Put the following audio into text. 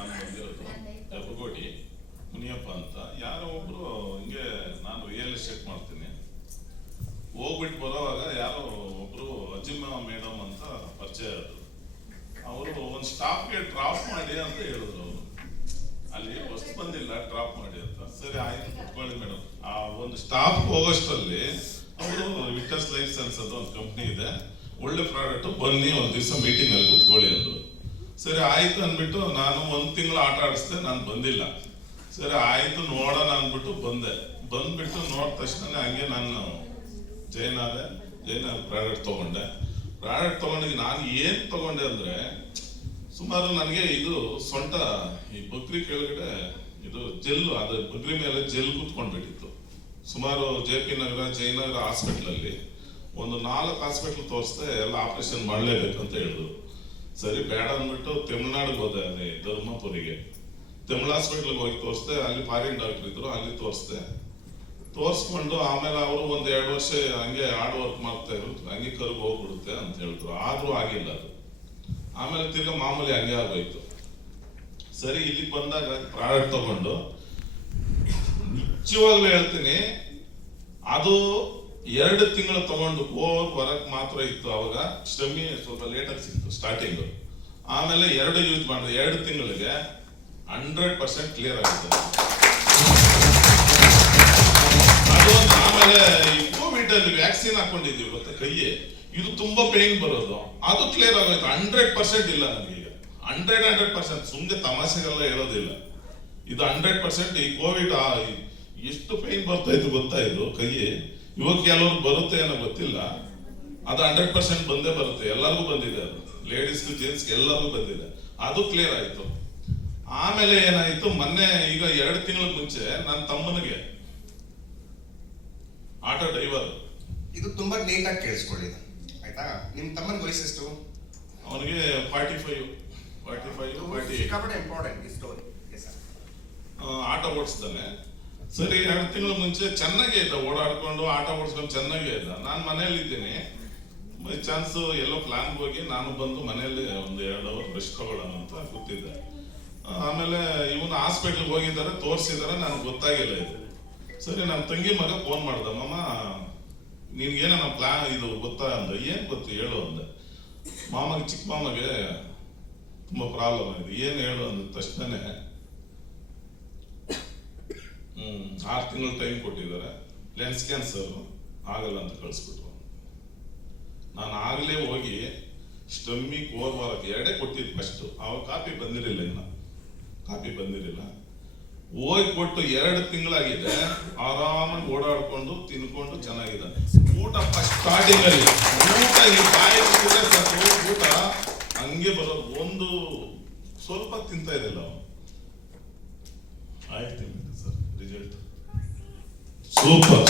ನಾನು ಬಂದಿರೋದು ಹೆಬ್ಬಗೋಡಿ ಮುನಿಯಪ್ಪ ಅಂತ. ಯಾರೋ ಒಬ್ರು ಹಿಂಗೆ ನಾನು ರಿಯಲ್ ಎಸ್ಟೇಟ್ ಮಾಡ್ತೀನಿ, ಹೋಗ್ಬಿಟ್ಟು ಬರೋವಾಗ ಯಾರೋ ಒಬ್ರು ಅಜಿಮಾ ಮೇಡಮ್ ಅಂತ ಪರಿಚಯ ಆದ್ರು. ಅವರು ಒಂದು ಸ್ಟಾಪ್ಗೆ ಡ್ರಾಪ್ ಮಾಡಿ ಅಂತ ಹೇಳಿದ್ರು. ಅವರು ಅಲ್ಲಿ ಬಸ್ ಬಂದಿಲ್ಲ, ಡ್ರಾಪ್ ಮಾಡಿ ಅಂತ. ಸರಿ ಆಯ್ತು ಕುತ್ಕೊಳ್ಳಿ ಮೇಡಮ್. ಆ ಒಂದು ಸ್ಟಾಪ್ ಹೋಗೋಷ್ಟರಲ್ಲಿ ಅವರು ವಿಟ್ನೆಸ್ ಲೈಫ್ ಸೈನ್ಸ್ ಅಂತ ಒಂದು ಕಂಪ್ನಿ ಇದೆ, ಒಳ್ಳೆ ಪ್ರಾಡಕ್ಟ್, ಬನ್ನಿ ಒಂದು ದಿವಸ ಮೀಟಿಂಗ್ ಅಲ್ಲಿ ಕುತ್ಕೊಳ್ಳಿ ಅಂದ್ರು. ಸರಿ ಆಯ್ತು ಅಂದ್ಬಿಟ್ಟು ನಾನು ಒಂದು ತಿಂಗಳು ಆಟ ಆಡಿಸ್ದೆ, ನಾನು ಬಂದಿಲ್ಲ. ಸರಿ ಆಯ್ತು ನೋಡೋಣ ಅಂದ್ಬಿಟ್ಟು ಬಂದ್ಬಿಟ್ಟು ನೋಡಿದ ತಕ್ಷಣ ಹಂಗೆ ನಾನು ಜೈನ್ ಪ್ರಾಡಕ್ಟ್ ತಗೊಂಡೆ. ನಾನು ಏನ್ ತಗೊಂಡೆ ಅಂದ್ರೆ, ಸುಮಾರು ನನಗೆ ಇದು ಸೊಂಟ ಈ ಬಕ್ರಿ ಕೆಳಗಡೆ ಇದು ಜೆಲ್ಲು, ಅದು ಬಕ್ರಿ ಮೇಲೆ ಜೆಲ್ ಕೂತ್ಕೊಂಡ್ಬಿಟ್ಟಿತ್ತು. ಸುಮಾರು JP ನಗರ ಜಯನಗರ ಹಾಸ್ಪಿಟ್ಲಲ್ಲಿ ಒಂದು 4 ಹಾಸ್ಪಿಟ್ಲ್ ತೋರಿಸ್ದೆ, ಎಲ್ಲ ಆಪರೇಷನ್ ಮಾಡಲೇಬೇಕಂತ ಹೇಳಿದ್ರು. ಸರಿ ಬೇಡ ಅಂದ್ಬಿಟ್ಟು ತಮಿಳ್ನಾಡಿಗೆ ಹೋದೆ, ಅದೇ ಧರ್ಮಪುರಿಗೆ. ತಮಿಳ್ ಹಾಸ್ಪಿಟ್ಲಿಗೆ ಹೋಗಿ ತೋರಿಸ್ದೆ, ಅಲ್ಲಿ ಫಾರಿನ್ ಡಾಕ್ಟರ್ ಇದ್ರು, ಅಲ್ಲಿ ತೋರಿಸ್ಕೊಂಡು ಆಮೇಲೆ ಅವರು ಒಂದು 2 ವರ್ಷ ಹಂಗೆ ಹಾರ್ಡ್ ವರ್ಕ್ ಮಾಡ್ತಾ ಇದ್ರು, ಹಂಗೆ ಕರ್ಗೆ ಹೋಗ್ಬಿಡುತ್ತೆ ಅಂತ ಹೇಳಿದ್ರು. ಆದ್ರೂ ಆಗಿಲ್ಲ ಅದು. ಆಮೇಲೆ ತಿರ್ಗಾ ಮಾಮೂಲಿ ಹಂಗೆ ಆಗೋಯ್ತು. ಸರಿ ಇಲ್ಲಿಗೆ ಬಂದಾಗ ಪ್ರಾಡಕ್ಟ್ ತಗೊಂಡು ನಿಜವಾಗ್ಲೂ ಹೇಳ್ತೀನಿ, ಅದು 2 ತಿಂಗಳು ತಗೊಂಡು ಹೊರಕ್ ಮಾತ್ರ ಇತ್ತು. ಅವಾಗ ಸ್ಟಮ್ಮಿ ಸ್ವಲ್ಪ ಲೇಟಾಗಿ ಸಿಕ್ತು ಸ್ಟಾರ್ಟಿಂಗ್. ಆಮೇಲೆ 2 ಯೂಸ್ ಮಾಡಿದೆ, 2 ತಿಂಗಳಿಗೆ 100% ಕ್ಲಿಯರ್ ಆಗುತ್ತೆ ಅದು. ಆಮೇಲೆ ಈ ಕೋವಿಡ್ ಅಲ್ಲಿ ವ್ಯಾಕ್ಸಿನ್ ಹಾಕೊಂಡಿದ್ದೀವಿ ಗೊತ್ತಾ, ಕೈಯೇ ಇದು ತುಂಬಾ ಪೇನ್ ಬರೋದು, ಅದು ಕ್ಲಿಯರ್ ಆಗೋಯ್ತು. 100% ಇಲ್ಲ ನನಗೆ ಈಗ, 100% ಸುಮ್ಮನೆ ತಮಾಷೆಗೆಲ್ಲ ಹೇಳೋದಿಲ್ಲ, ಇದು 100%. ಈ ಕೋವಿಡ್ ಎಷ್ಟು ಪೇನ್ ಬರ್ತಾ ಇತ್ತು ಗೊತ್ತಾ, ಇದು ಕೈಯೇ. ಇವಾಗ ಕೆಲವ್ರು ಬರುತ್ತೆ ಏನೋ ಗೊತ್ತಿಲ್ಲ, ಅದು 100% ಬಂದೇ ಬರುತ್ತೆ. ಎಲ್ಲರಿಗೂ ಬಂದಿದೆ ಅದು, ಲೇಡೀಸ್ ಜೆಂಟ್ಸ್ ಎಲ್ಲರಿಗೂ ಬಂದಿದೆ, ಅದು ಕ್ಲಿಯರ್ ಆಯ್ತು. ಆಮೇಲೆ ಏನಾಯ್ತು, ಮೊನ್ನೆ ಈಗ 2 ತಿಂಗಳ ಮುಂಚೆ ನನ್ನ ತಮ್ಮನಿಗೆ ಆಟೋ ಡ್ರೈವರ್, ಇದು ತುಂಬಾ ನೀಟಾಗಿ ಕೇಳಿಸ್ಕೊಳ್ಳಿ ಆಯ್ತಾ. ನಿಮ್ ತಮ್ಮನ ವಯಸ್ಸು ಎಷ್ಟು? ಅವನಿಗೆ 45 ಇಂಪಾರ್ಟೆಂಟ್ ಸ್ಟೋರಿ. ಆಟೋ ಓಡಿಸ್ತಾನೆ. ಸರಿ 2 ತಿಂಗಳ ಮುಂಚೆ ಚೆನ್ನಾಗೇ ಇದ್ದ, ಓಡಾಡ್ಕೊಂಡು ಆಟೋ ಓಡಿಸ್ಕೊಂಡು ಚೆನ್ನಾಗೇ ಇದ್ದ. ನಾನು ಮನೇಲಿ ಇದ್ದೀನಿ, ಬೈ ಚಾನ್ಸ್ ಎಲ್ಲೋ ಪ್ಲಾನ್ಗೆ ಹೋಗಿ ನಾನು ಬಂದು ಮನೆಯಲ್ಲಿ ಒಂದು 2 ಅವರ್ ರೆಸ್ಟ್ ತಗೊಳ್ಳೋಣ ಅಂತ ಕೂತಿದ್ದೆ. ಆಮೇಲೆ ಇವನು ಹಾಸ್ಪಿಟ್ಲಿಗೆ ಹೋಗಿದ್ದಾರೆ, ತೋರಿಸಿದ್ದಾರೆ, ನನಗೆ ಗೊತ್ತಾಗಿಲ್ಲ ಇದು. ಸರಿ ನನ್ನ ತಂಗಿ ಮಗ ಫೋನ್ ಮಾಡ್ದ, ಮಾಮ ನಿನ್ಗೇನ ನಮ್ಮ ಪ್ಲಾನ್ ಇದು ಗೊತ್ತಾ ಅಂದ. ಏನ್ ಗೊತ್ತು ಹೇಳು ಅಂದ. ಚಿಕ್ಕ ಮಾಮಗೆ ತುಂಬಾ ಪ್ರಾಬ್ಲಮ್ ಆಗಿದೆ, ಏನ್ ಹೇಳು ಅಂದ ತಕ್ಷಣನೇ 6 ತಿಂಗಳು ಟೈಮ್ ಕೊಟ್ಟಿದ್ದಾರೆ, ಲೆನ್ಸ್ ಕ್ಯಾನ್ಸರ್ ಆಗಲ್ಲ ಅಂತ ಕಳಿಸ್ಬಿಟ್ರು. ನಾನು ಆಗಲೇ ಹೋಗಿ ಸ್ಟಮ್ಮಿ ಕೋರ್ವಾರಕ್ಕೆ 2 ಕೊಟ್ಟಿದ್ದು ಫಸ್ಟ್. ಅವಾಗ ಕಾಪಿ ಬಂದಿರಲಿಲ್ಲ, ಹೋಗಿ ಕೊಟ್ಟು 2 ತಿಂಗಳಾಗಿದೆ, ಆರಾಮಾಗಿ ಓಡಾಡ್ಕೊಂಡು ತಿನ್ಕೊಂಡು ಚೆನ್ನಾಗಿದ್ದಾನೆ. ಊಟ ಸ್ಟಾರ್ಟಿಂಗ್ ಅಲ್ಲಿ ಊಟ ಈ ಬಾಯಿ ಊಟ ಹಂಗೆ ಬರೋದು, ಒಂದು ಸ್ವಲ್ಪ ತಿಂತಾ ಇರಲಿಲ್ಲ ಅವನು. ಆಯ್ತು ಸರ್, ರಿಸಲ್ಟ್ ಸೂಪರ್.